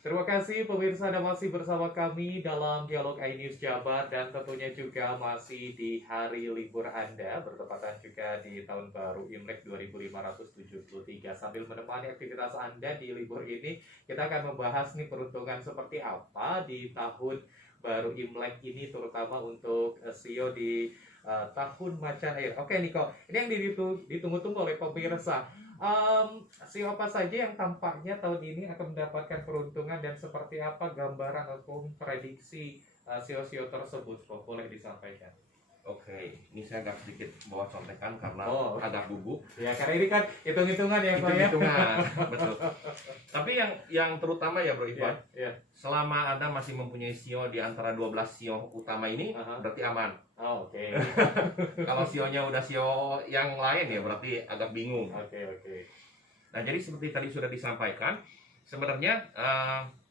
Terima kasih pemirsa Anda masih bersama kami dalam Dialog iNews Jabar dan tentunya juga masih di hari libur Anda bertepatan juga di tahun baru Imlek 2573. Sambil menemani aktivitas Anda di libur ini, kita akan membahas nih peruntungan seperti apa di tahun baru Imlek ini terutama untuk sio di tahun macan air. Oke Niko, ini yang ditunggu-tunggu oleh pemirsa. Siapa saja yang tampaknya tahun ini akan mendapatkan peruntungan dan seperti apa gambaran ataupun prediksi sio-sio tersebut? Kok boleh disampaikan? Oke, ini saya agak sedikit bawa contekan karena agak gugup. Ya, karena ini kan hitung-hitungan ya, Pak ya. Hitung-hitungan, betul. Tapi yang terutama ya Bro Ivan, selama Anda masih mempunyai sio di antara 12 sio utama ini, berarti aman. Oke. Kalau sionya udah sio yang lain ya berarti agak bingung. Oke. Nah, jadi seperti tadi sudah disampaikan, sebenarnya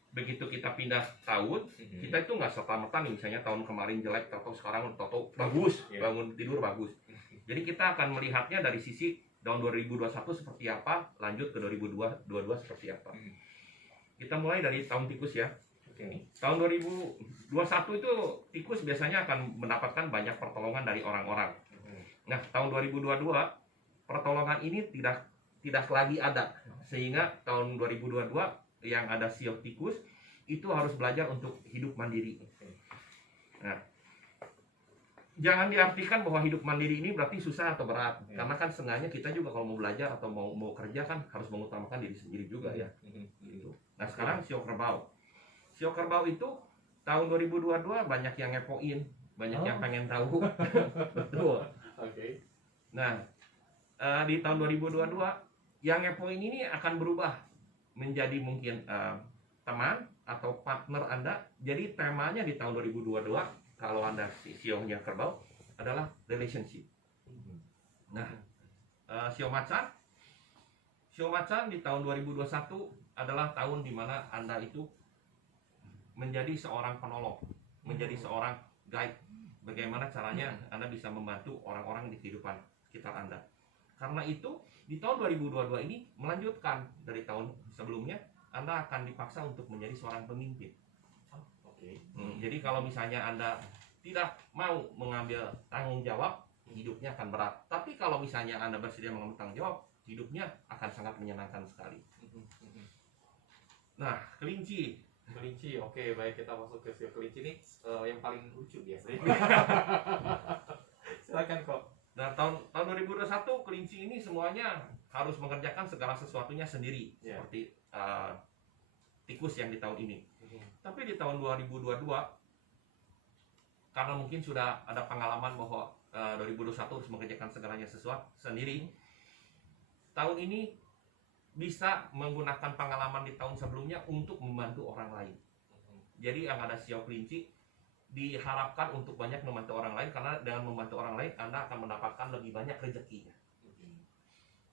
begitu kita pindah tahun, kita itu nggak serta-merta nih, misalnya tahun kemarin jelek, atau sekarang toto bagus, bangun tidur bagus. Jadi kita akan melihatnya dari sisi tahun 2021 seperti apa, lanjut ke 2022 seperti apa. Kita mulai dari tahun tikus ya. Tahun 2021 itu tikus biasanya akan mendapatkan banyak pertolongan dari orang-orang. Nah, tahun 2022 pertolongan ini tidak lagi ada, sehingga tahun 2022 yang ada sio tikus itu harus belajar untuk hidup mandiri. Nah, jangan diartikan bahwa hidup mandiri ini berarti susah atau berat, karena kan setengahnya kita juga kalau mau belajar atau mau kerja kan harus mengutamakan diri sendiri juga ya. Gitu. Nah, sekarang sio kerbau. Sio kerbau itu tahun 2022 banyak yang ngepoin, banyak yang pengen tahu. Betul. Oke. Nah, di tahun 2022 yang ngepoin ini akan berubah menjadi mungkin teman atau partner Anda. Jadi temanya di tahun 2022 kalau Anda sionya kerbau adalah relationship. Nah, sio macan di tahun 2021 adalah tahun di mana Anda itu menjadi seorang penolong, menjadi seorang guide. Bagaimana caranya Anda bisa membantu orang-orang di kehidupan sekitar Anda. Karena itu di tahun 2022 ini melanjutkan dari tahun sebelumnya, Anda akan dipaksa untuk menjadi seorang pemimpin. Jadi kalau misalnya Anda tidak mau mengambil tanggung jawab, hidupnya akan berat. Tapi kalau misalnya Anda bersedia mengambil tanggung jawab, hidupnya akan sangat menyenangkan sekali. Nah, kelinci, oke, baik, kita masuk ke sio kelinci ini yang paling lucu biasanya. Silakan kok. Nah, tahun 2021 kelinci ini semuanya harus mengerjakan segala sesuatunya sendiri, seperti tikus yang di tahun ini. Tapi di tahun 2022, karena mungkin sudah ada pengalaman bahwa 2021 harus mengerjakan segalanya sesuatu sendiri, tahun ini bisa menggunakan pengalaman di tahun sebelumnya untuk membantu orang lain. Jadi yang ada sio kelinci diharapkan untuk banyak membantu orang lain, karena dengan membantu orang lain Anda akan mendapatkan lebih banyak rezekinya.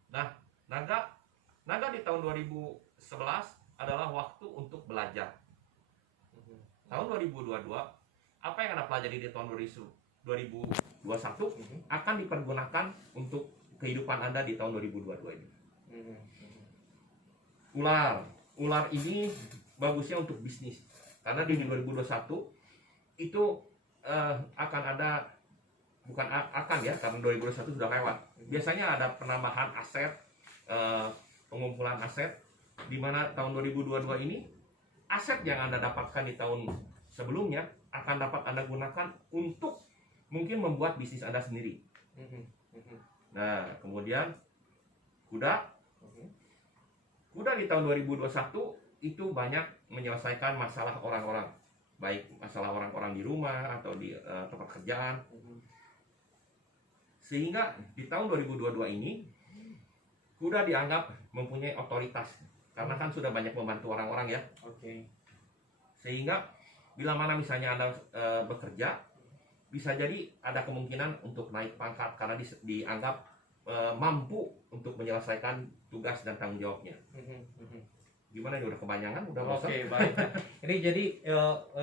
Nah, naga di tahun 2011 adalah waktu untuk belajar. Tahun 2022, apa yang Anda pelajari di tahun 2021 akan dipergunakan untuk kehidupan Anda di tahun 2022 ini. Ular ini bagusnya untuk bisnis, karena di 2021 itu akan ada, bukan akan ya, karena 2021 sudah lewat. Biasanya ada penambahan aset, pengumpulan aset, di mana tahun 2022 ini aset yang Anda dapatkan di tahun sebelumnya akan dapat Anda gunakan untuk mungkin membuat bisnis Anda sendiri. Nah, kemudian kuda di tahun 2021 itu banyak menyelesaikan masalah orang-orang, baik masalah orang-orang di rumah atau di tempat kerjaan. Sehingga di tahun 2022 ini kuda dianggap mempunyai otoritas, karena kan sudah banyak membantu orang-orang ya. Sehingga bila mana misalnya Anda bekerja, bisa jadi ada kemungkinan untuk naik pangkat karena dianggap mampu untuk menyelesaikan tugas dan tanggung jawabnya. Gimana nih, udah kebanyakan, udah bosan? Oke, baik. Ini jadi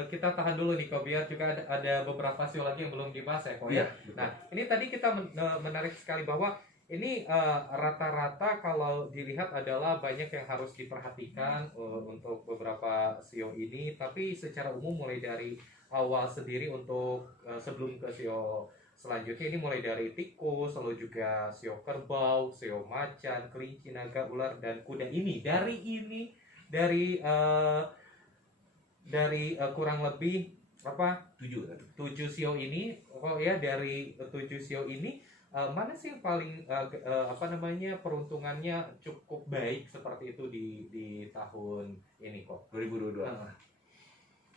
kita tahan dulu nih kok, biar juga ada beberapa sio lagi yang belum dibahas ya kok ya. Betul. Nah, ini tadi kita menarik sekali bahwa ini rata-rata kalau dilihat adalah banyak yang harus diperhatikan untuk beberapa sio ini, tapi secara umum mulai dari awal sendiri untuk sebelum ke sio selanjutnya ini mulai dari tikus, lalu juga sio kerbau, sio macan, kelinci, naga, ular dan kuda dari kurang lebih apa 7 sio ini. Oh ya, dari 7 sio ini mana sih yang paling apa namanya peruntungannya cukup baik seperti itu di tahun ini kok 2022.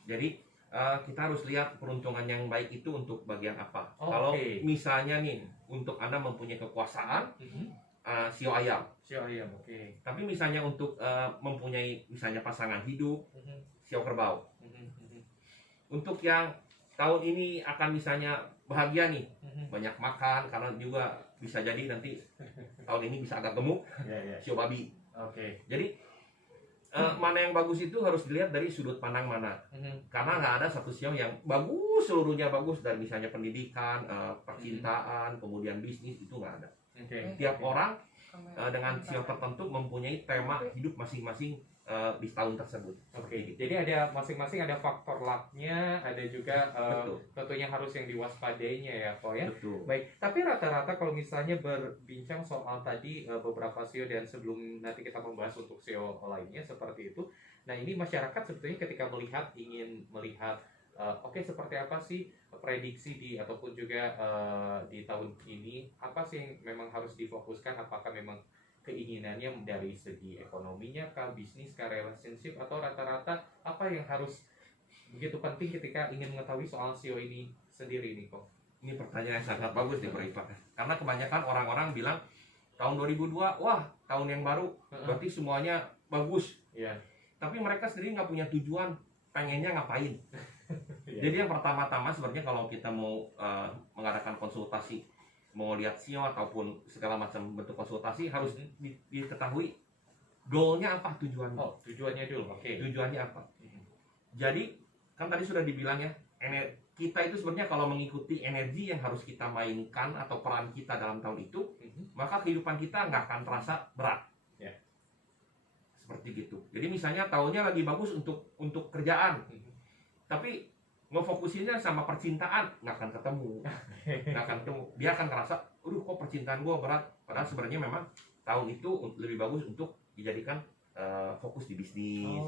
Jadi kita harus lihat peruntungan yang baik itu untuk bagian apa. Kalau misalnya nih untuk Anda mempunyai kekuasaan, sio ayam. Sio ayam, oke. Tapi misalnya untuk mempunyai misalnya pasangan hidup, sio kerbau. Untuk yang tahun ini akan misalnya bahagia nih, banyak makan karena juga bisa jadi nanti tahun ini bisa agak gemuk, sio babi. Oke. Jadi mana yang bagus itu harus dilihat dari sudut pandang mana. Karena nggak ada satu sio yang bagus seluruhnya bagus, dari misalnya pendidikan, percintaan, kemudian bisnis, itu nggak ada. Tiap orang dengan sio tertentu mempunyai tema hidup masing-masing di tahun tersebut. Oke. Jadi ada masing-masing ada faktor lucknya, ada juga tentunya harus yang diwaspadainya ya, kok ya. Betul. Baik. Tapi rata-rata kalau misalnya berbincang soal tadi beberapa sio dan sebelum nanti kita membahas untuk sio lainnya seperti itu. Nah ini masyarakat sebetulnya ketika ingin melihat oke, seperti apa sih prediksi ataupun juga di tahun ini, apa sih yang memang harus difokuskan, apakah memang keinginannya dari segi ekonominya kah, bisnis kah, relationship, atau rata-rata apa yang harus begitu penting ketika ingin mengetahui soal sio ini sendiri nih kok? Ini pertanyaan yang sangat bagus nih Bro Ipak. Karena kebanyakan orang-orang bilang tahun 2002, wah tahun yang baru, berarti semuanya bagus. Iya. Tapi mereka sendiri nggak punya tujuan, pengennya ngapain. Jadi yang pertama-tama sebenarnya kalau kita mau mengadakan konsultasi, mau lihat sio ataupun segala macam bentuk konsultasi, harus diketahui goalnya apa, tujuannya. Oh, tujuannya dulu. Oke. Tujuannya apa? Jadi kan tadi sudah dibilang ya, kita itu sebenarnya kalau mengikuti energi yang harus kita mainkan atau peran kita dalam tahun itu, maka kehidupan kita nggak akan terasa berat. Seperti gitu. Jadi misalnya tahunnya lagi bagus untuk kerjaan, tapi ngefokusinnya sama percintaan, nggak akan ketemu. Dia akan ngerasa, kok percintaan gue berat. Padahal sebenarnya memang tahun itu lebih bagus untuk dijadikan fokus di bisnis.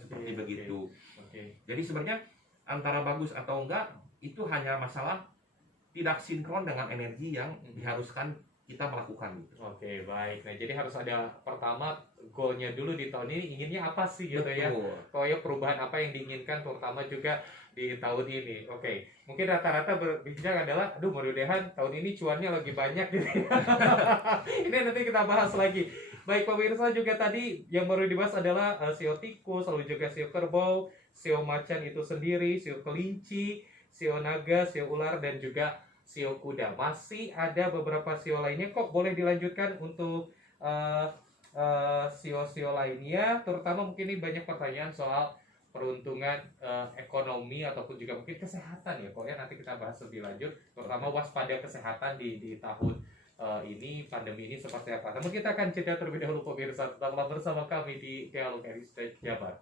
Seperti begitu. Jadi sebenarnya antara bagus atau enggak itu hanya masalah tidak sinkron dengan energi yang diharuskan kita melakukan gitu. Oke, baik. Nah, jadi harus ada pertama goalnya dulu di tahun ini, inginnya apa sih gitu. Betul. Ya. Oh ya, perubahan apa yang diinginkan terutama juga di tahun ini. Oke. Mungkin rata-rata berbincang adalah mudah-mudahan tahun ini cuannya lagi banyak gitu. Ini nanti kita bahas lagi. Baik pemirsa, juga tadi yang baru dibahas adalah sio tikus, lalu juga sio kerbau, sio macan itu sendiri, sio kelinci, sio naga, sio ular dan juga sio kuda. Masih ada beberapa sio lainnya kok, boleh dilanjutkan untuk sio-sio lainnya, terutama mungkin ini banyak pertanyaan soal peruntungan ekonomi ataupun juga mungkin kesehatan ya kok ya, nanti kita bahas lebih lanjut, terutama waspada kesehatan di tahun ini, pandemi ini seperti apa. Namun kita akan jeda terlebih dahulu pemirsa, tetaplah bersama kami di Dialog Heritage Jabar.